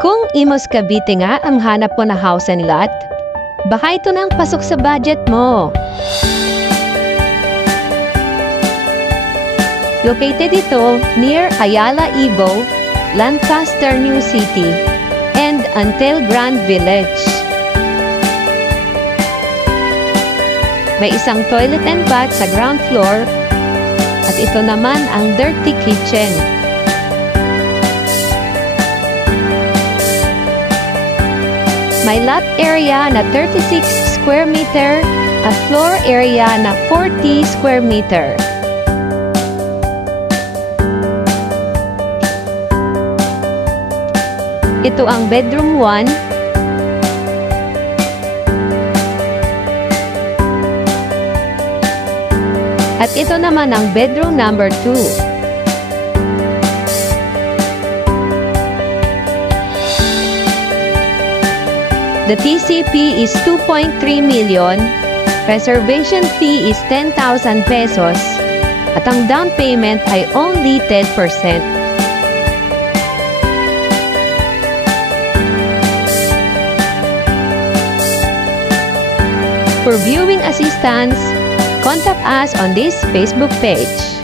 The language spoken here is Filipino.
Kung Imus Cavite nga ang hanap mo na house and lot, baka ito nang pasok sa budget mo. Located ito near Ayala Ibo, Lancaster New City, and Antel Grand Village. May isang toilet and bath sa ground floor at ito naman ang dirty kitchen. May lot area na 36 square meter at floor area na 40 square meter. Ito ang bedroom 1. At ito naman ang bedroom number 2. The TCP is 2.3 million, reservation fee is 10,000 pesos, at ang down payment ay only 10%. For viewing assistance, contact us on this Facebook page.